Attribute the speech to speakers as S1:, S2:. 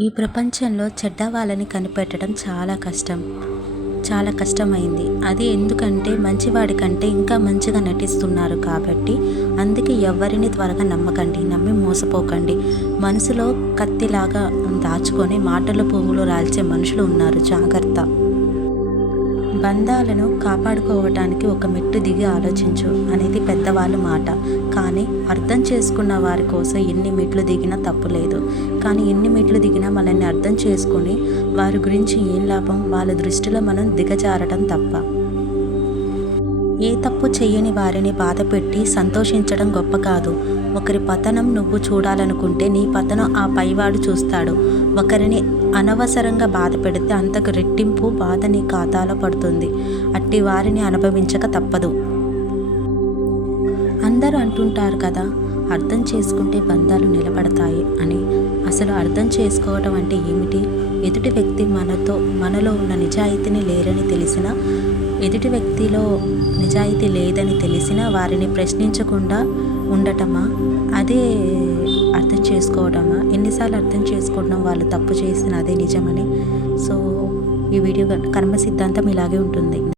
S1: ఈ ప్రపంచంలో చెడ్డ వాళ్ళని కనిపెట్టడం చాలా కష్టం. చాలా కష్టమైంది. అది ఎందుకంటే మంచివాడి కంటే ఇంకా మంచిగా నటిస్తున్నారు కాబట్టి అందుకే ఎవరిని త్వరగా నమ్మకండి నమ్మి మోసపోకండి. మనసులో కత్తిలాగా దాచుకొని మాటల పువ్వులు రాల్చే మనుషులు ఉన్నారు. జాగ్రత్త. బంధాలను కాపాడుకోవటానికి ఒక మెట్టు దిగి ఆలోచించు అనేది పెద్దవాళ్ళ మాట. కానీ అర్థం చేసుకున్న వారి కోసం ఎన్ని మెట్లు దిగినా తప్పులేదు కానీ ఎన్ని మెట్లు దిగినా మనల్ని అర్థం చేసుకుని వారి గురించి ఏం లాభం? వాళ్ళ దృష్టిలో మనం దిగజారటం తప్ప. ఏ తప్పు చేయని వారిని బాధపెట్టి సంతోషించడం గొప్ప కాదు. ఒకరి పతనం నువ్వు చూడాలనుకుంటే నీ పతనం ఆ పైవాడు చూస్తాడు. ఒకరిని అనవసరంగా బాధ పెడితే అంతకు రెట్టింపు బాధ నీ ఖాతాలో పడుతుంది. అట్టి వారిని అనుభవించక తప్పదు. అందరూ అంటుంటారు కదా అర్థం చేసుకుంటే బంధాలు నిలబడతాయి అని. అసలు అర్థం చేసుకోవటం అంటే ఏమిటి? ఎదుటి వ్యక్తి మనతో మనలో ఉన్న నిజాయితీని లేరని తెలిసిన ఎదుటి వ్యక్తిలో నిజాయితీ లేదని తెలిసినా వారిని ప్రశ్నించకుండా ఉండటమా? అదే అర్థం చేసుకోవడమా ఎన్నిసార్లు అర్థం చేసుకోవడం వాళ్ళు తప్పు చేసిన అదే నిజమని? సో ఈ వీడియో కర్మ సిద్ధాంతం ఇలాగే ఉంటుంది.